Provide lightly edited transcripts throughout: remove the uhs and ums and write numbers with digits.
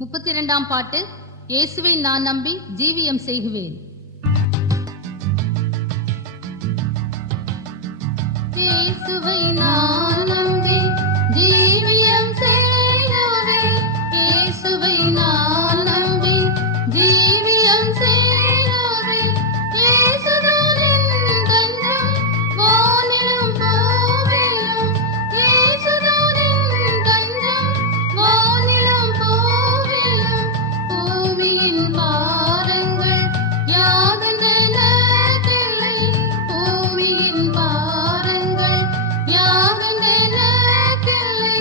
32ஆம் பாட்டு. இயேசுவை நான் நம்பி ஜீவியம் செய்குவேன். இயேசுவை நான் நம்பி ஜீவியம் செய்குவேன். இயேசுவை நான் நம்பி ஜீவியம் செய்குவேன். இயேசுதான் என் தஞ்சம் வானிலும் பூவிலும். இயேசுதான் என் தஞ்சம் வானிலும் பூவிலும். பூமியின் பாரங்கள் யாதெனக்கில்லை. பூமியின் பாரங்கள் யாதெனக்கில்லை.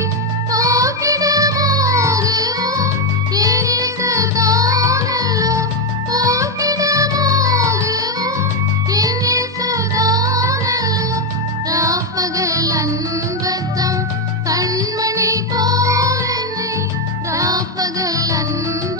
போக்கிடமாகுவோம் இயேசுதானல்லோ. போக்கிடமாகுவோம் இயேசுதானல்லோ. ராப்பகல் அன்பத்தம் கண்மணி போலென்னை. ராப்பகல் அன்ப